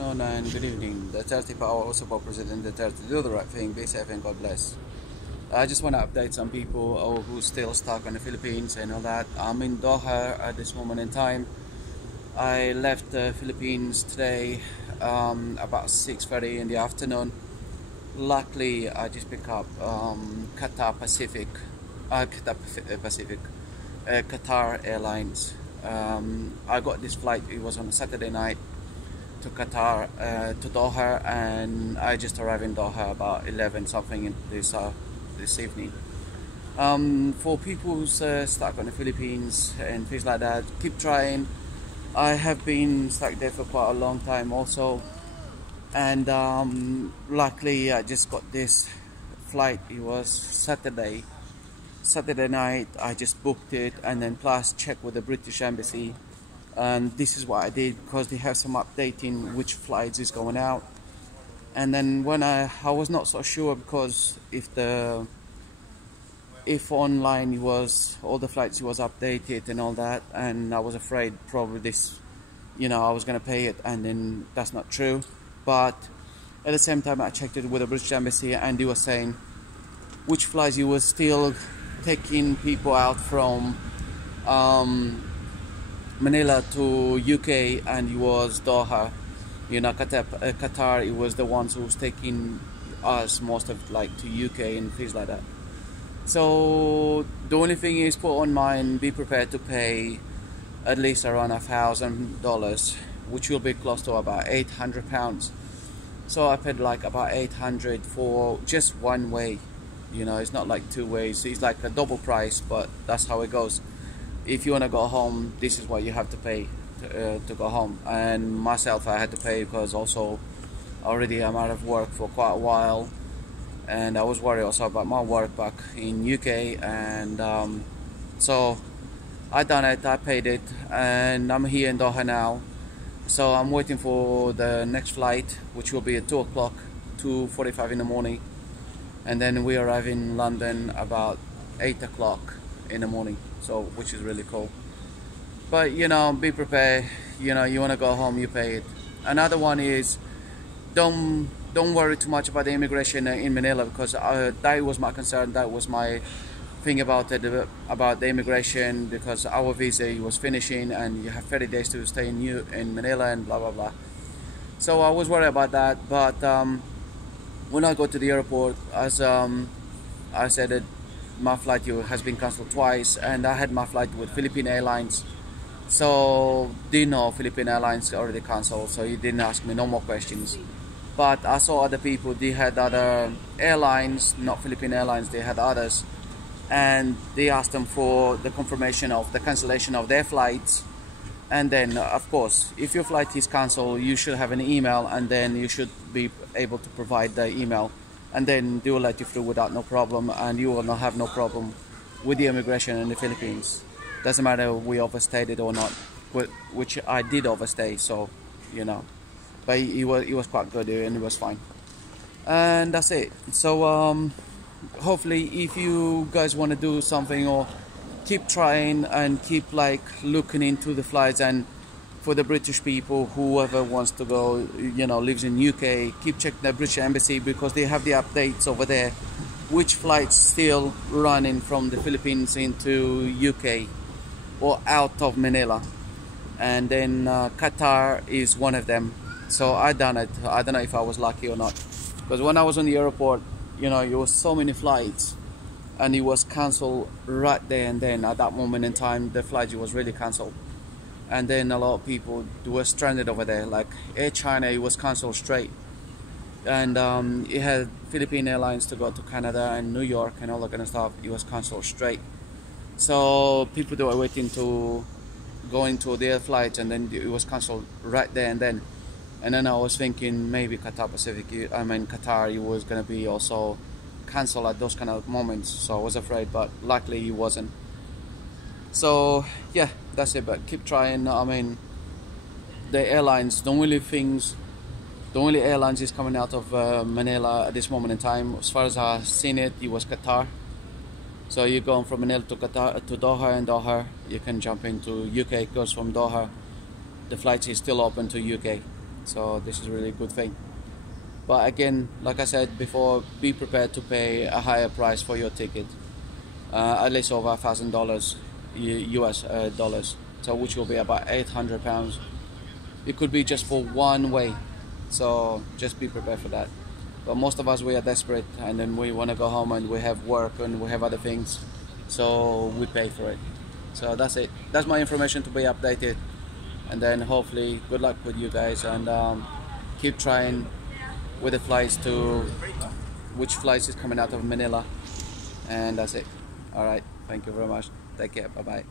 Afternoon and good evening. The 30 power also for President the 30 do the right thing. Be safe and God bless. I just want to update some people who still stuck in the Philippines and all that. I'm in Doha at this moment in time. I left the Philippines today about 6:30 in the afternoon. Luckily, I just picked up Qatar Pacific, Qatar Airlines. I got this flight. It was on a Saturday night to Qatar, to Doha, and I just arrived in Doha about 11 something in this evening. For people who's stuck on the Philippines and things like that, keep trying. I have been stuck there for quite a long time also, and luckily I just got this flight. It was Saturday night. I just booked it and then plus checked with the British Embassy, and this is what I did because they have some updating which flights is going out. And then when I was not so sure because if online it was all the flights was updated and all that, and I was afraid probably this, I was gonna pay it, and then that's not true. But at the same time I checked it with the British Embassy and they were saying which flights you were still taking people out from Manila to UK, and it was Doha. Qatar, it was the ones who was taking us most of like to UK and things like that. So the only thing is, put on mind, be prepared to pay at least around $1,000, which will be close to about £800. So I paid like about 800 for just one way. It's not like two ways. It's like a double price, but that's how it goes. If you want to go home, this is what you have to pay to go home. And myself, I had to pay because also already I'm out of work for quite a while, and I was worried also about my work back in UK, and so I done it, I paid it, and I'm here in Doha now. So I'm waiting for the next flight, which will be at 2 o'clock, 2:45 in the morning, and then we arrive in London about 8 o'clock in the morning, so which is really cool. But be prepared. You want to go home, you pay it. Another one is don't worry too much about the immigration in Manila, because that was my concern. That was my thing about it, about the immigration, because our visa was finishing and you have 30 days to stay in Manila and blah blah blah. So I was worried about that, but when I go to the airport, as I said, that my flight has been cancelled twice, and I had my flight with Philippine Airlines. So they know Philippine Airlines already cancelled, so he didn't ask me no more questions. But I saw other people, they had other airlines, not Philippine Airlines, they had others, and they asked them for the confirmation of the cancellation of their flights. And then of course, if your flight is cancelled, you should have an email, and then you should be able to provide the email, and then they will let you through without no problem, and you will not have no problem with the immigration in the Philippines. Doesn't matter if we overstayed it or not, which I did overstay, so but it was quite good and it was fine, and that's it. So hopefully, if you guys want to do something, or keep trying and keep like looking into the flights, and for the British people, whoever wants to go, lives in UK, keep checking the British Embassy, because they have the updates over there, which flights still running from the Philippines into UK or out of Manila. And then Qatar is one of them. So I done it. I don't know if I was lucky or not, because when I was on the airport, it was so many flights, and it was cancelled right there and then. At that moment in time, the flight was really cancelled, and then a lot of people were stranded over there. Like Air China, it was cancelled straight, and it had Philippine Airlines to go to Canada and New York and all that kind of stuff. It was cancelled straight. So people were waiting to go into their flights, and then it was cancelled right there and then. And then I was thinking maybe Qatar Qatar, it was gonna be also cancelled at those kind of moments. So I was afraid, but luckily it wasn't. So yeah, that's it. But keep trying. The airlines, the only airlines is coming out of Manila at this moment in time. As far as I've seen it, it was Qatar. So you're going from Manila to Qatar, to Doha, and Doha you can jump into UK, because from Doha the flight is still open to UK. So this is really a good thing. But again, like I said before, be prepared to pay a higher price for your ticket, at least over $1,000 US dollars, so which will be about £800. It could be just for one way, so just be prepared for that. But most of us, we are desperate, and then we want to go home, and we have work and we have other things, so we pay for it. So that's it. That's my information to be updated, and then hopefully good luck with you guys, and keep trying with the flights to which flights is coming out of Manila, and that's it. All right, thank you very much. Take care. Bye bye.